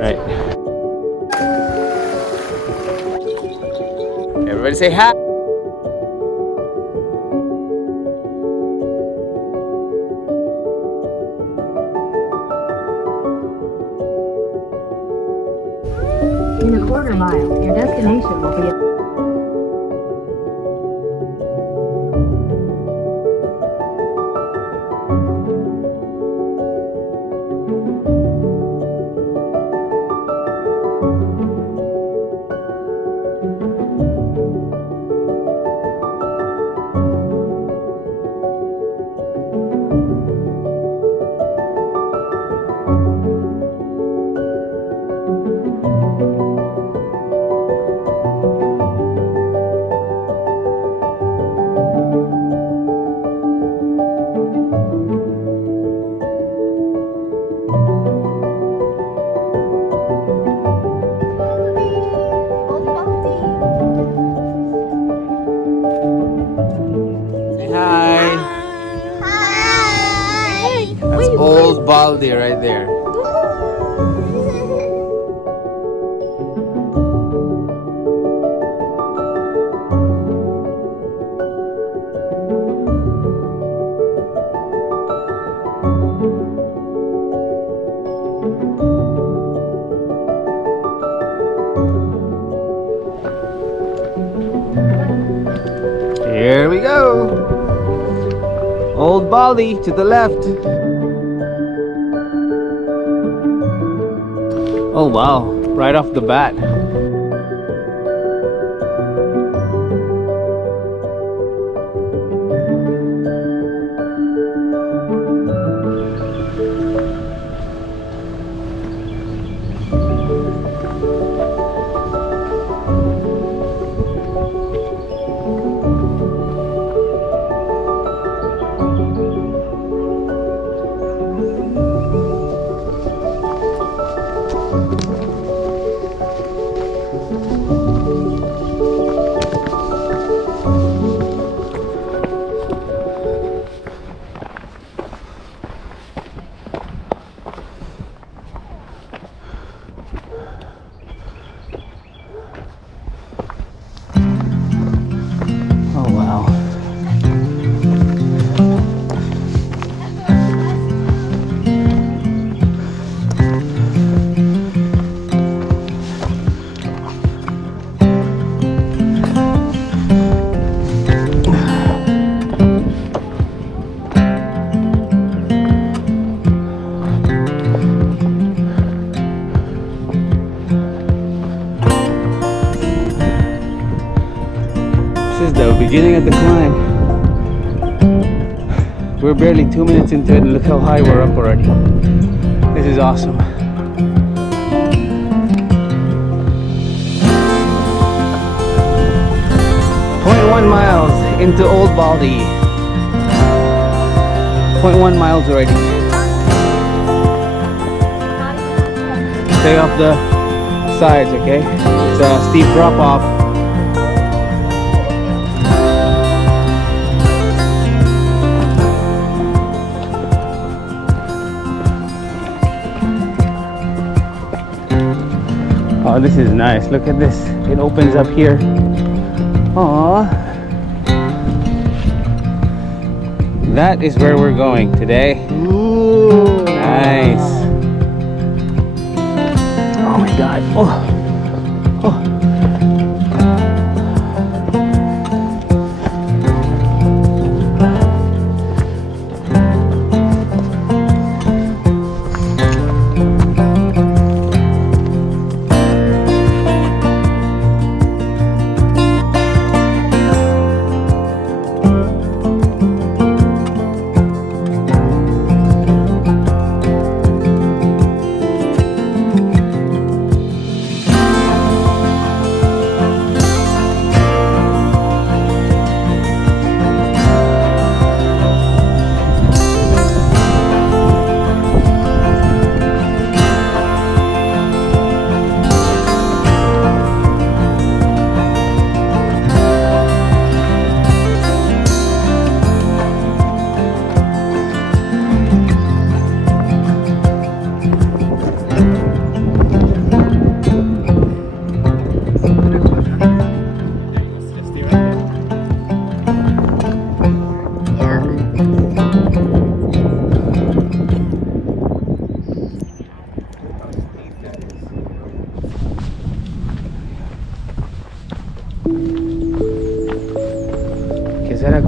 Right. Everybody say hi. In a quarter mile, your destination will be. Say hi. Hi. That's old Baldy right there. Here we go. Old Baldy to the left. Oh wow, right off the bat. Oh wow. This is the beginning of the climb. We're barely 2 minutes into it and look how high we're up already. This is awesome. .1 miles into Old Baldy. 0.1 miles already. Stay off the sides, okay? It's a steep drop off. Oh, this is nice. Look at this. It opens up here. Aww. That is where we're going today. Ooh. Nice. Oh my God. Oh. Oh.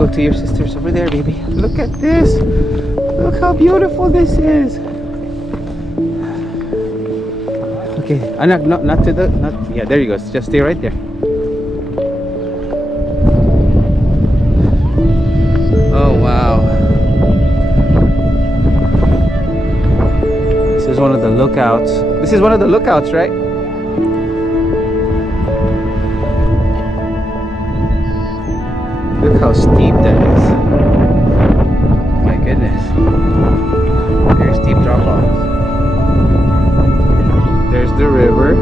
go to your sister's over there, baby. Look at this. Look how beautiful this is. Okay, anak, not to the, not, yeah, there you go. Just stay right there. Oh wow. This is one of the lookouts. This is one of the lookouts, right? Look how steep that is. My goodness. Very steep drop offs. There's the river.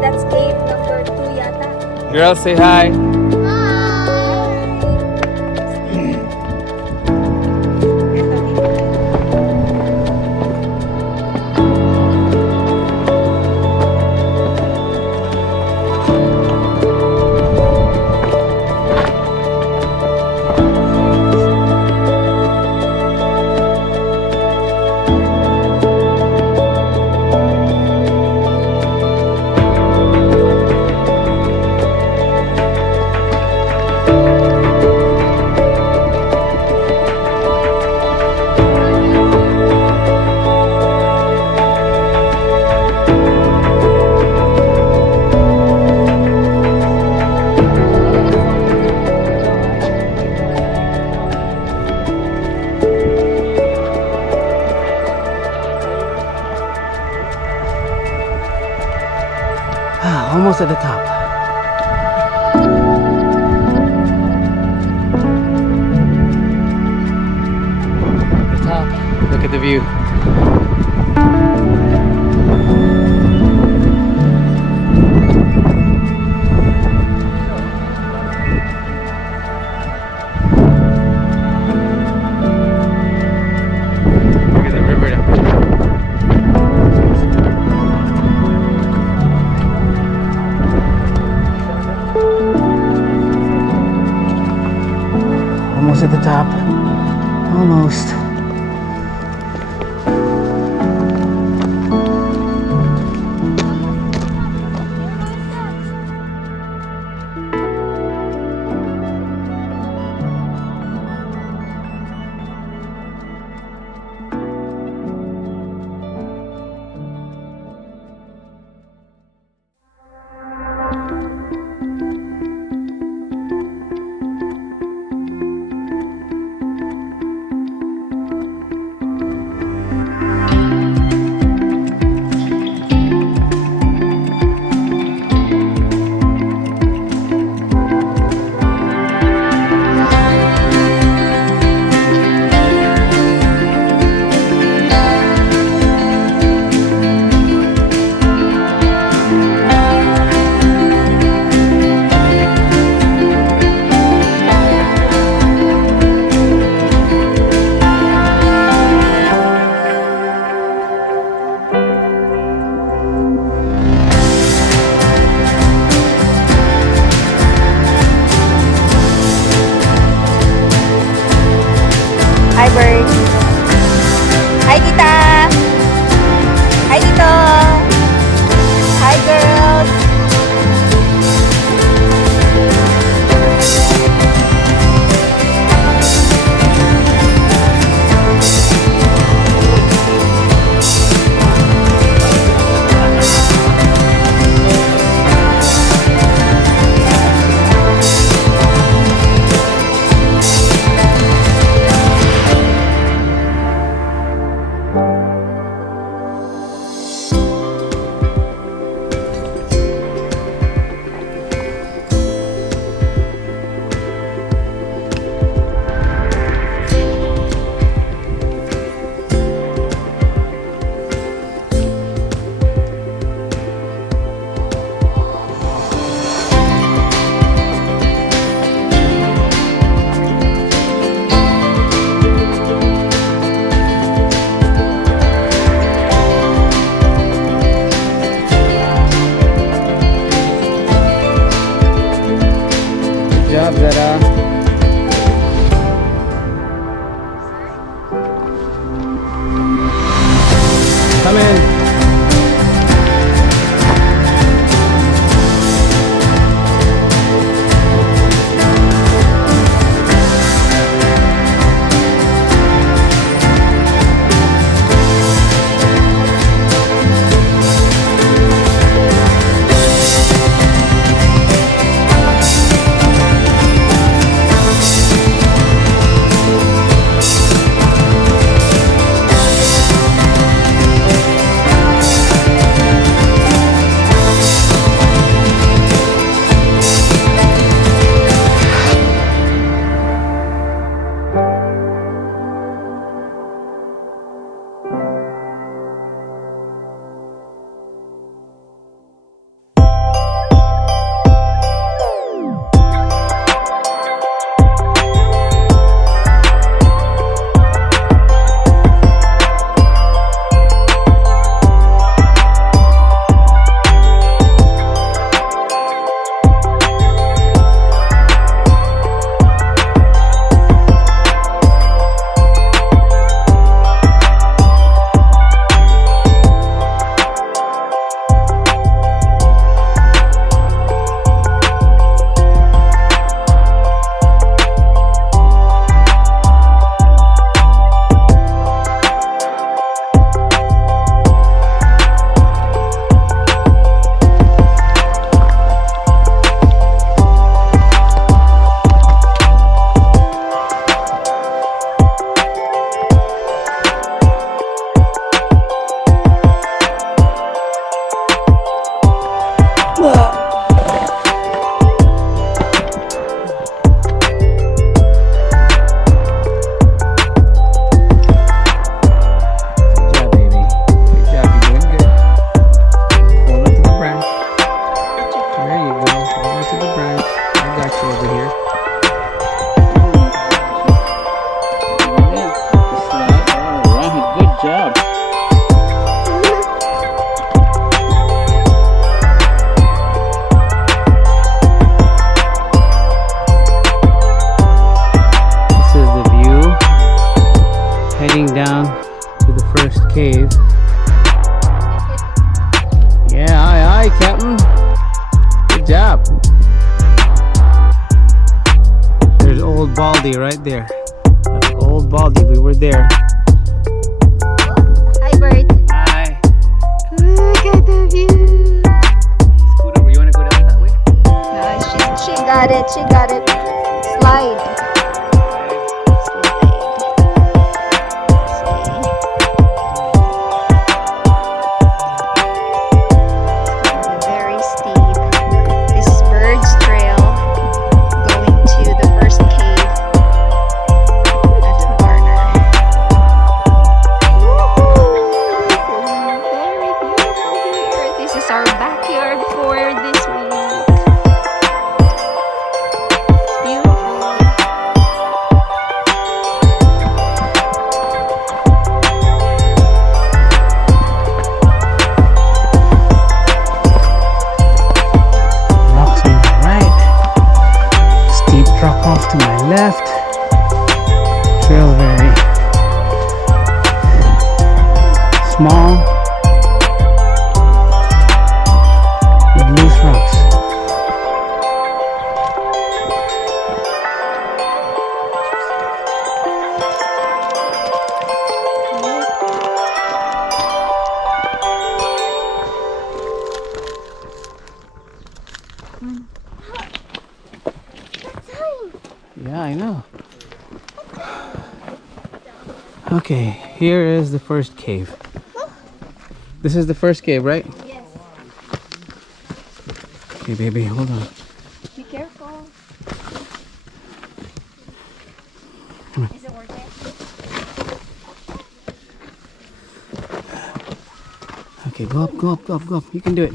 That's cave number 2 yata. Girls, say hi. Almost at the top. The top. Look at the view. Look at the river down there. Almost at the top. Almost. Hi, bird. Hi, tita. Hi, tito. Hi, girls. job. This is the view heading down to the first cave. Yeah, aye, aye, Captain. Good job. There's old Baldy right there. That's old Baldy. We were there. Hi, Bert. Hi. Look at the view. Scoot over. You want to go down that way? No, she got it. She got it. Slide. Very steep. This is Bird's Trail going to the first cave at Garner. Very beautiful here. This is our backyard for this week. It's beautiful. Rocks on my right. Steep drop off to my left. Trail very small. With loose rocks. Yeah, I know. Okay, here is the first cave. This is the first cave, right? Yes. Okay, baby, hold on. Be careful. Is it worth it? Okay, go up, go up, go up, go up. You can do it.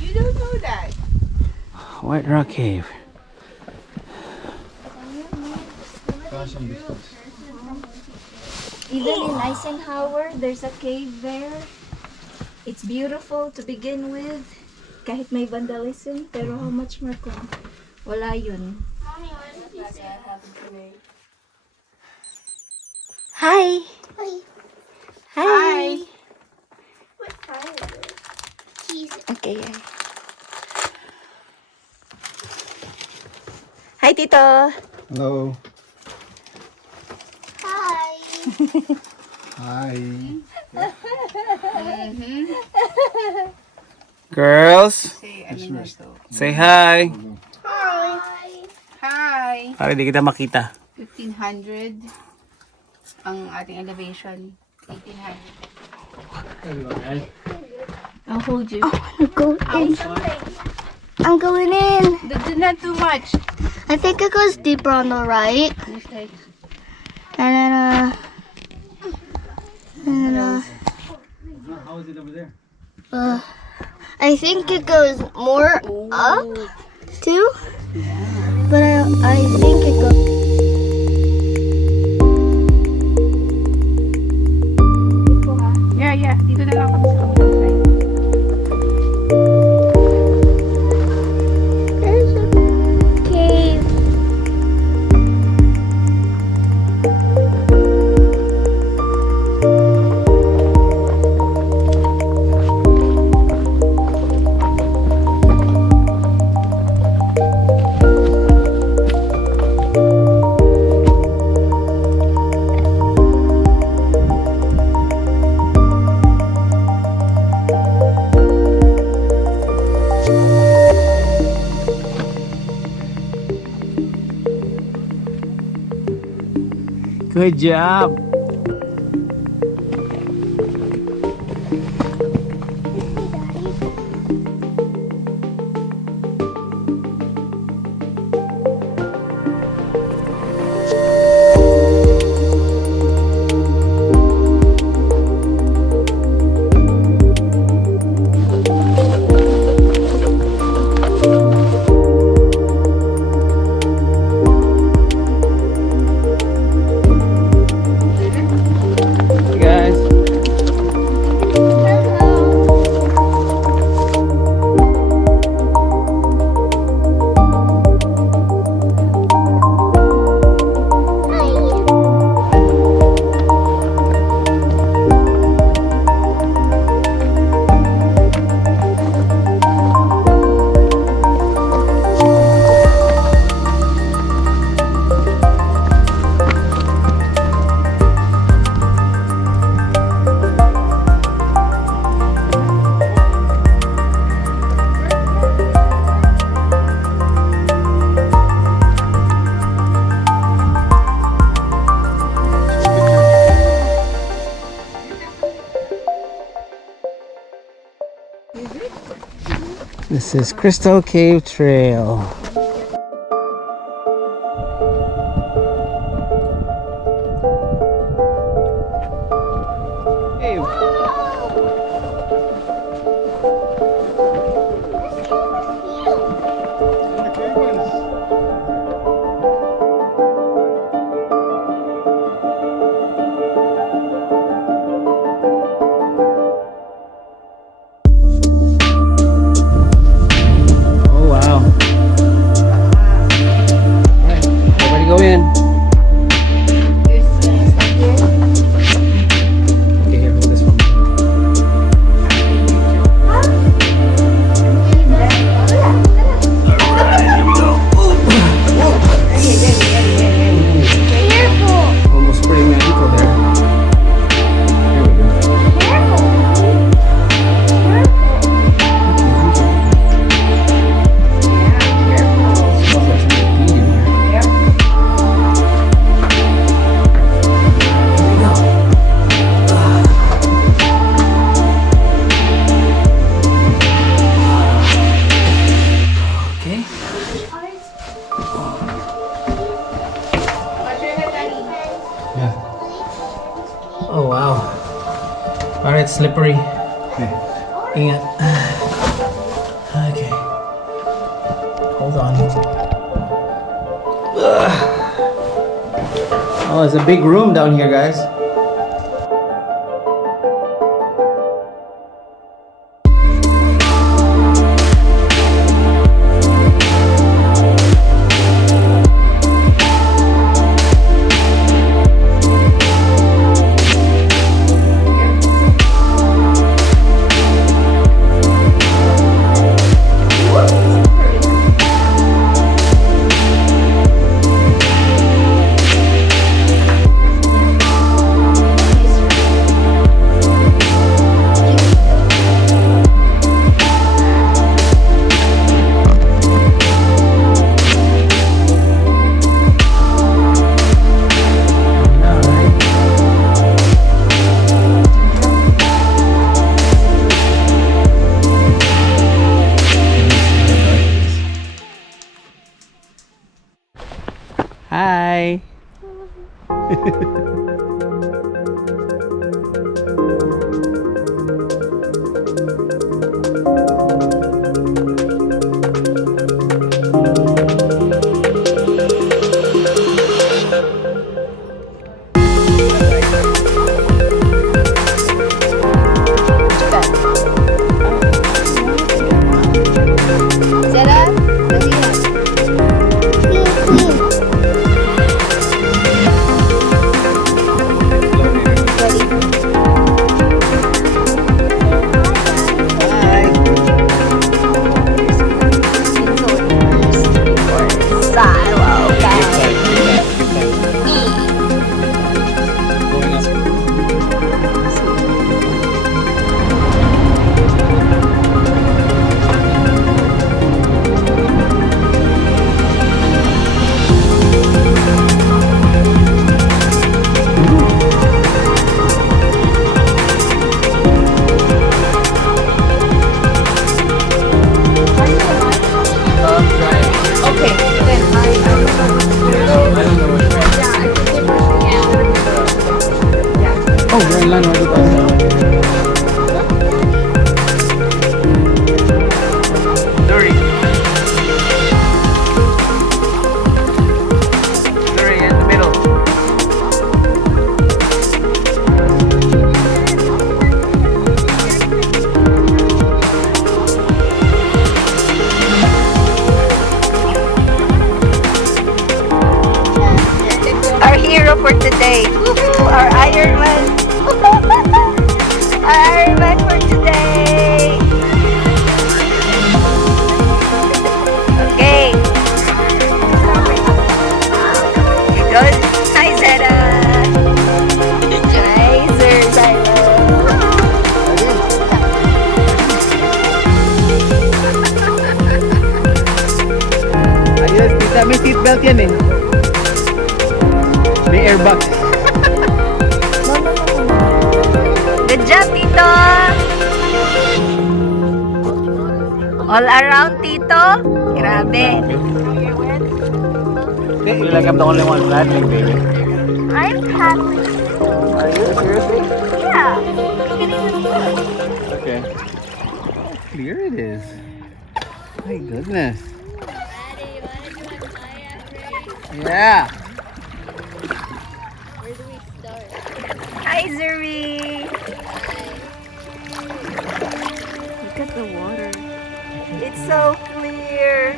You don't know that. White Rock Cave. Even in Eisenhower, there's a cave there. It's beautiful to begin with. Kahit may vandalism, pero how much more kung wala yun. Hi! Hi! Hi! Okay. Hi, Tito! Hello. Hi. Girls, Say, ano na to? say hi. Hi! Para di kita makita. 1,500 ang ating elevation. 1,800. I'll hold you. I'm going in. Do not too much. I think it goes deeper on the right. Okay. And then, How is it over there? I think it goes more up too. But I think it goes. Yeah. Dito na lang kami sa kabilang side. There's a cave. Good job. This is Crystal Cave Trail. Oh wow. Alright, everybody go in. Okay, here, hold this one. Almost spraying my ankle there. There we go. Smells like something to eat in here. Okay. Yeah. Oh wow. Alright, slippery. Ingat. Okay. Hold on. Oh, it's a big room down here, guys. Hi. Oh, you're in line with us. Sorry. Sorry, in the middle. Our hero for today. Woohoo! Our Iron Man. Our Iron Man for today. Okay. You good? Hi, Zeta. Hi, Sir Zylo. Ayos, tita, may seatbelt yan eh. May airbag. Good job, Tito! All around, Tito. Grabe. I feel like I'm the only one paddling, baby. I'm paddling. Are you? Seriously? Yeah. Look at this. Okay. How clear it is. My goodness. Yeah. Hi, Zuri. Look at the water. It's so clear.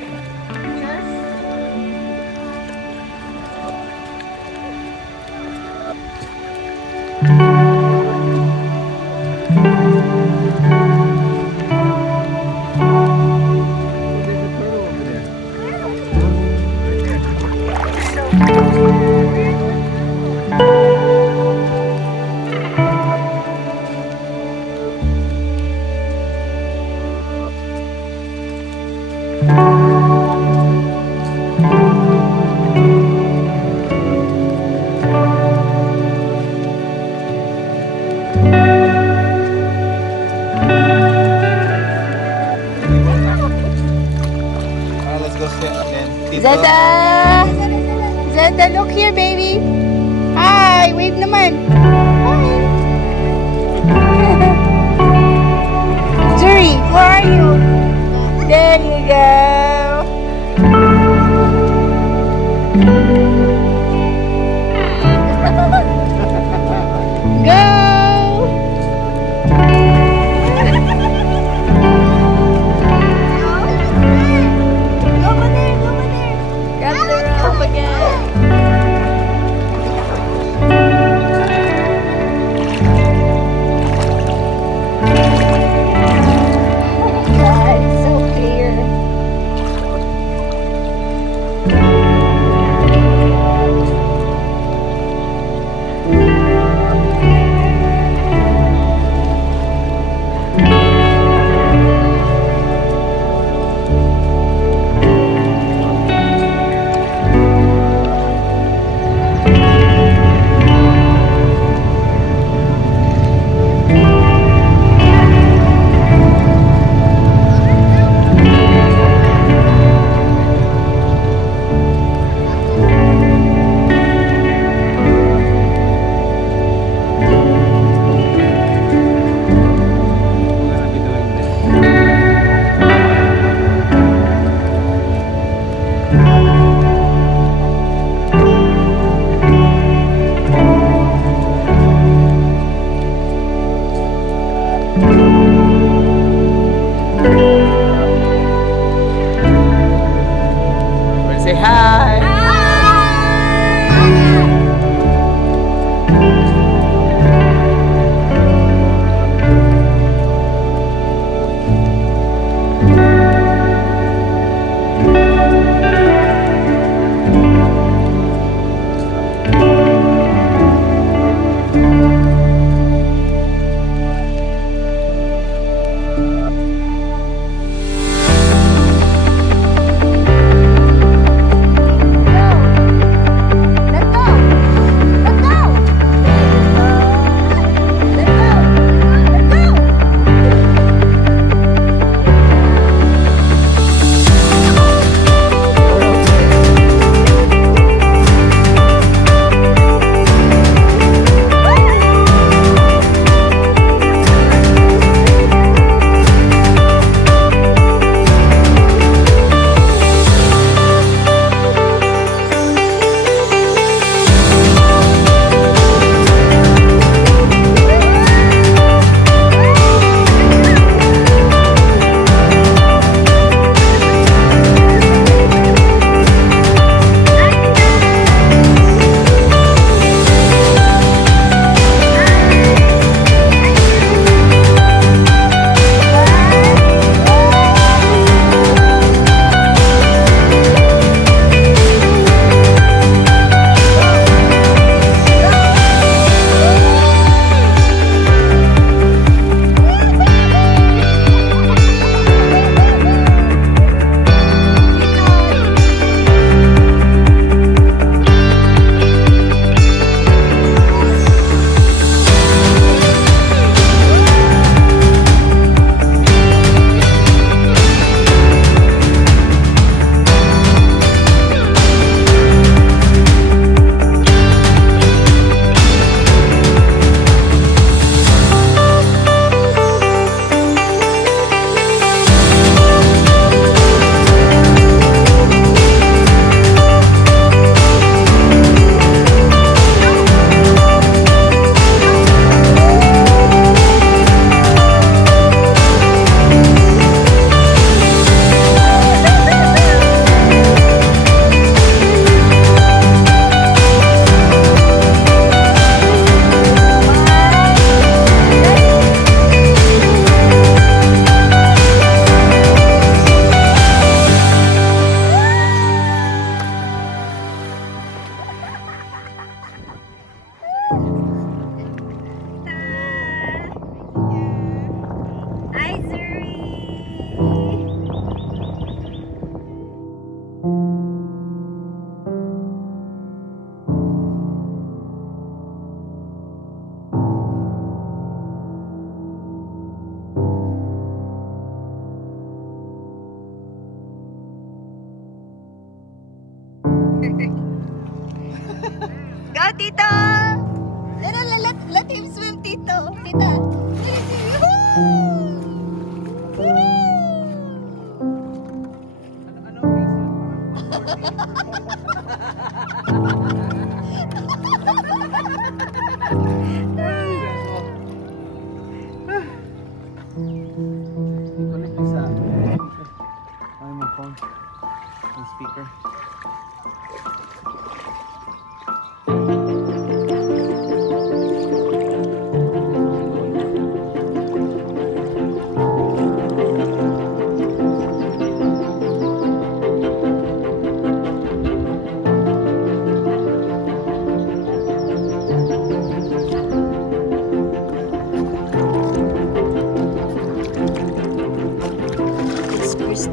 Let's go sit and then Tito. Zeta! Zeta, look here, baby. Hi! Wave naman. Hi! Zuri, where are you? There you go. Go! Grab the rope again.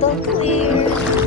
crystal clear.